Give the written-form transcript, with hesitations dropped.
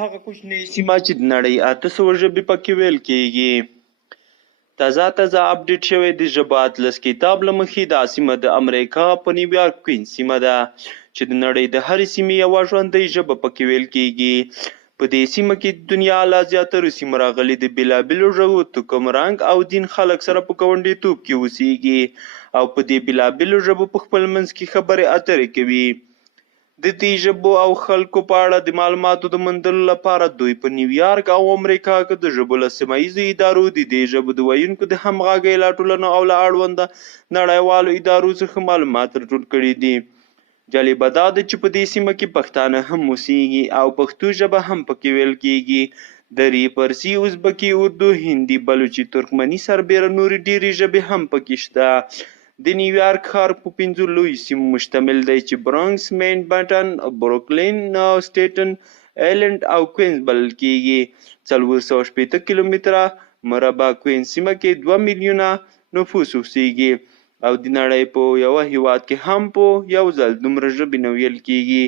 هغه کوچنۍ سیمه چې د نړۍ 800 ژبې پکې ویل کیږي. تازه اپډیټ شوی د ژبو اطلس کتاب له مخې دا سیمه د امریکا په نیویارک کوین سیمه ده چې د نړۍ د هرې سیمې یوه ژوندۍ ژبه پکې ویل کیږي. په دې سیمه کې د دنیا له زیاترو سیمو راغلي د بېلابېلو ژبو توکم، رنګ او دین خلک سره په ګاونډیتوب کې اوسیږي او په دې بېلابېلو ژبو په خپل منځ کې خبرې اترې کوي. د دې ژبو او خلکو په اړه د معلوماتو د موندلو لپاره دوی په نیویارک او امریکا کې د ژبو له سیمه ییزو ادارو د دې ژبو د ویونکو د همغږۍ له ټولنو او له اړونده نړیوالو ادارو څخه معلومات راټول کړي دي. جالبه دا ده چې په دې سیمه کې پښتانه هم اوسیږي او پښتو ژبه هم پکې ویل کیږي. دری، پرسي، ازبکي، اردو، هندي، بلوچي، ترکمني سربېره نورې ډېرې ژبې هم پکې شته. د نیویارک ښار په 5 لویو سیمو مشتمل دی چې برانکس، مینهټن، بروکلین، سټیټن آیلنډ او کوینز بلل کیږي. 460 کیلومتره مربع کوینز سیمه کې 2 میلیونه نفوس اوسیږي او د نړۍ په یوه هیواد کې هم په یو ځل دومره ژبې نه ویل کیږي.